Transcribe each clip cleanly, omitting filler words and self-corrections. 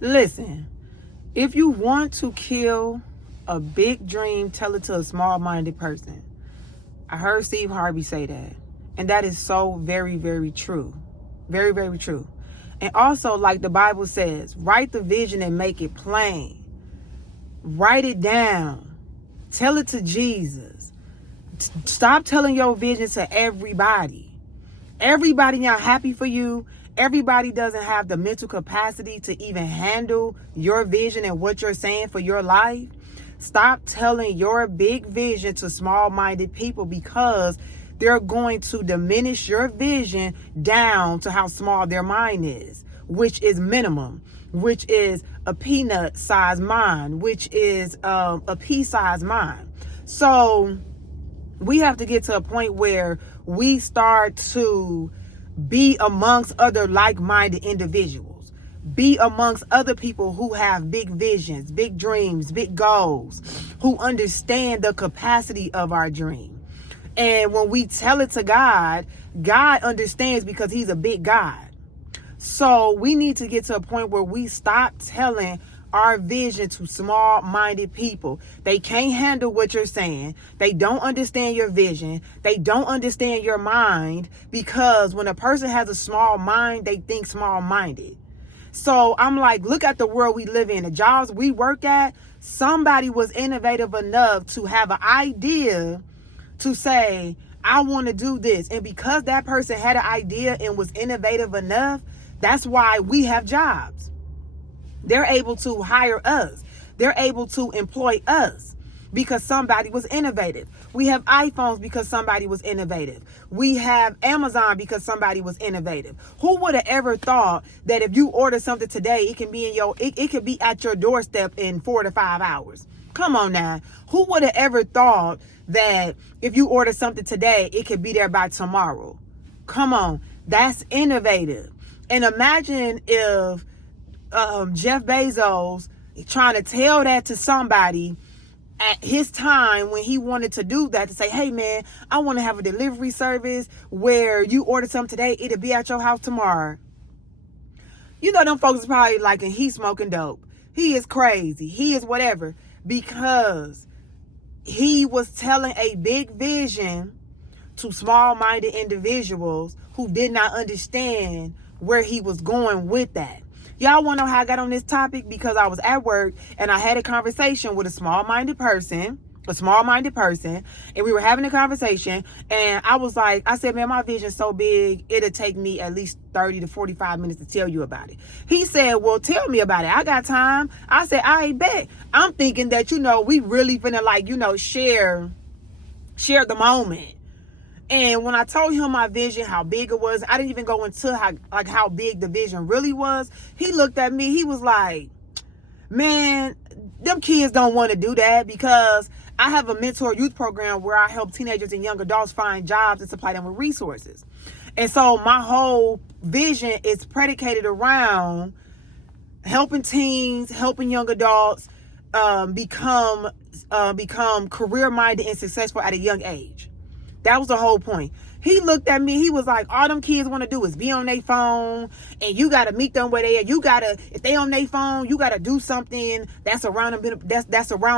Listen, if you want to kill a big dream, tell it to a small-minded person. I heard Steve Harvey say that. And that is so very, very true. Very, very true. And also, like the Bible says, write the vision and make it plain. Write it down. Tell it to Jesus. Stop telling your vision to everybody. Everybody not happy for you. Everybody doesn't have the mental capacity to even handle your vision and what you're saying for your life. Stop telling your big vision to small-minded people, because they're going to diminish your vision down to how small their mind is, which is minimum, which is a peanut-sized mind, which is a pea-sized mind. So we have to get to a point where we start to be amongst other like-minded individuals. Be amongst other people who have big visions, big dreams, big goals, who understand the capacity of our dream. And when we tell it to God, God understands, because he's a big God. So we need to get to a point where we stop telling our vision to small-minded people. They can't handle what you're saying. They don't understand your vision. They don't understand your mind, because when a person has a small mind, they think small-minded. So I'm like, look at the world we live in. The jobs we work at, somebody was innovative enough to have an idea to say, I want to do this. And because that person had an idea and was innovative enough, that's why we have jobs. They're able to hire us. They're able to employ us because somebody was innovative. We have iPhones because somebody was innovative. We have Amazon because somebody was innovative. Who would have ever thought that if you order something today, it can be it could be at your doorstep in 4 to 5 hours? Come on now. Who would have ever thought that if you order something today, it could be there by tomorrow? Come on. That's innovative. And imagine if Jeff Bezos trying to tell that to somebody at his time when he wanted to do that, to say, hey man, I want to have a delivery service where you order something today, it'll be at your house tomorrow. You know, them folks is probably like, and he's smoking dope. He is crazy. He is whatever, because he was telling a big vision to small-minded individuals who did not understand where he was going with that. Y'all want to know how I got on this topic? Because I was at work and I had a conversation with a small-minded person, and we were having a conversation, and I said, man, my vision's so big, it'll take me at least 30 to 45 minutes to tell you about it. He said, well, tell me about it. I got time. I said, I bet. I'm thinking that, we really finna share the moment. And when I told him my vision, how big it was, I didn't even go into how big the vision really was. He looked at me. He was like, man, them kids don't want to do that, because I have a mentor youth program where I help teenagers and young adults find jobs and supply them with resources. And so my whole vision is predicated around helping teens, helping young adults become career-minded and successful at a young age. That was the whole point. He looked at me. He was like, all them kids want to do is be on their phone, and you got to meet them where they are. If they on their phone, you got to do something that's around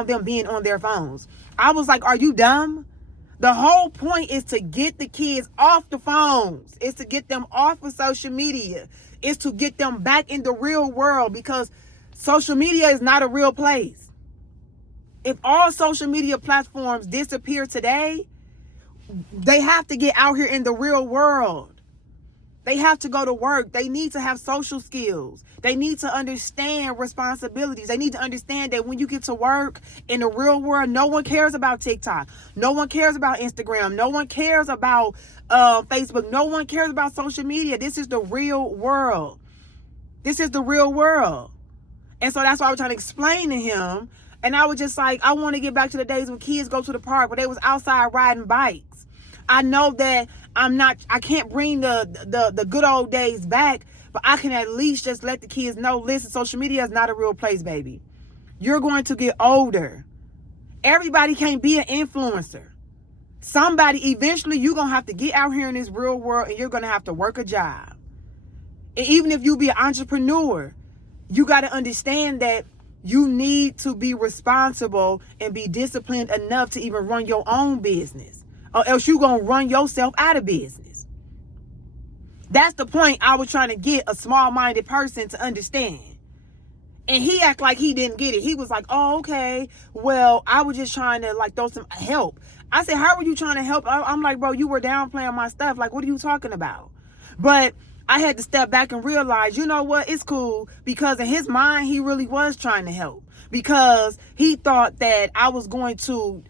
them being on their phones. I was like, are you dumb? The whole point is to get the kids off the phones. It's to get them off of social media. It's to get them back in the real world, because social media is not a real place. If all social media platforms disappear today, they have to get out here in the real world. They have to go to work. They need to have social skills. They need to understand responsibilities. They need to understand that when you get to work in the real world, no one cares about TikTok. No one cares about Instagram. No one cares about Facebook. No one cares about social media. This is the real world. This is the real world. And so that's why I was trying to explain to him. And I was just like, I want to get back to the days when kids go to the park, where they was outside riding bikes. I know that I can't bring the good old days back, but I can at least just let the kids know, listen, social media is not a real place, baby. You're going to get older. Everybody can't be an influencer. Somebody, eventually, you're going to have to get out here in this real world, and you're going to have to work a job. And even if you be an entrepreneur, you got to understand that you need to be responsible and be disciplined enough to even run your own business, or else you're going to run yourself out of business. That's the point I was trying to get a small-minded person to understand. And he act like he didn't get it. He was like, oh, okay, well, I was just trying to like throw some help. I said, how were you trying to help? I'm like, bro, you were downplaying my stuff. Like, what are you talking about? But I had to step back and realize, you know what? It's cool, because in his mind, he really was trying to help, because he thought that I was going to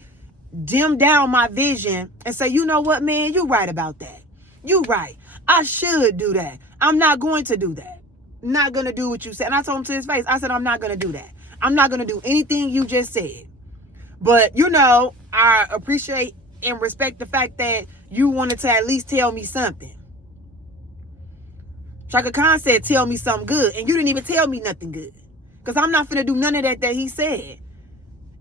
dim down my vision and say, you know what, man, you're right about that. You're right. I should do that. I'm not going to do that. Not going to do what you said. And I told him to his face, I said, I'm not going to do that. I'm not going to do anything you just said. But, you know, I appreciate and respect the fact that you wanted to at least tell me something. Chaka Khan said, tell me something good. And you didn't even tell me nothing good. Because I'm not finna do none of that he said.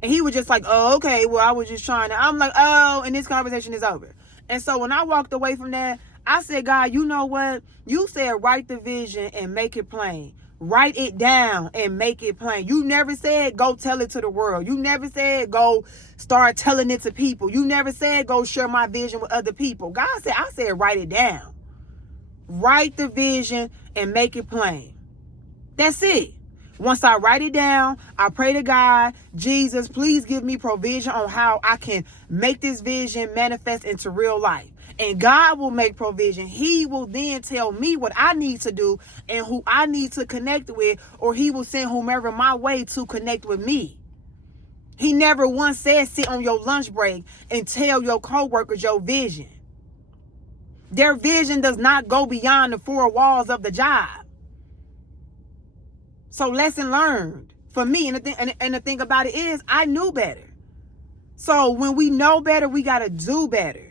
And he was just like, oh, okay, well, I was just trying to. I'm like, oh, and this conversation is over. And so when I walked away from that, I said, God, you know what? You said write the vision and make it plain. Write it down and make it plain. You never said go tell it to the world. You never said go start telling it to people. You never said go share my vision with other people. God said, I said write it down. Write the vision and make it plain. That's it. Once I write it down, I pray to God, Jesus, please give me provision on how I can make this vision manifest into real life. And God will make provision. He will then tell me what I need to do and who I need to connect with, or he will send whomever my way to connect with me. He never once said sit on your lunch break and tell your coworkers your vision. Their vision does not go beyond the four walls of the job. So lesson learned for me. And the thing about it is I knew better. So when we know better, we got to do better.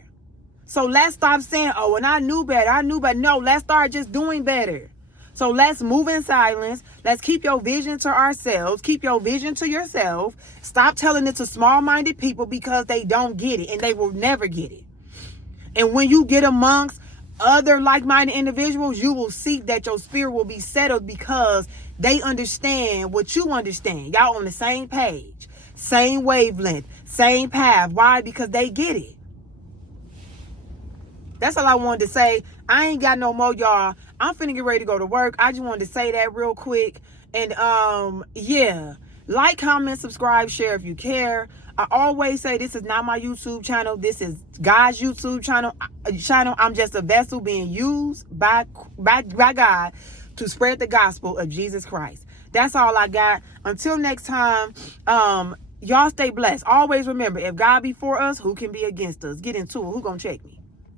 So let's stop saying, oh, and I knew better. No, let's start just doing better. So let's move in silence. Let's keep your vision to ourselves. Keep your vision to yourself. Stop telling it to small-minded people, because they don't get it and they will never get it. And when you get amongst other like-minded individuals, you will see that your spirit will be settled, because they understand what you understand. Y'all on the same page, same wavelength, same path. Why? Because they get it. That's all I wanted to say. I ain't got no more, y'all. I'm finna get ready to go to work. I just wanted to say that real quick. And yeah, like, comment, subscribe, share if you care. I always say this is not my YouTube channel. This is God's YouTube channel. I'm just a vessel being used by God to spread the gospel of Jesus Christ. That's all I got. Until next time, y'all stay blessed. Always remember, if God be for us, who can be against us? Get into it. Who gonna check me?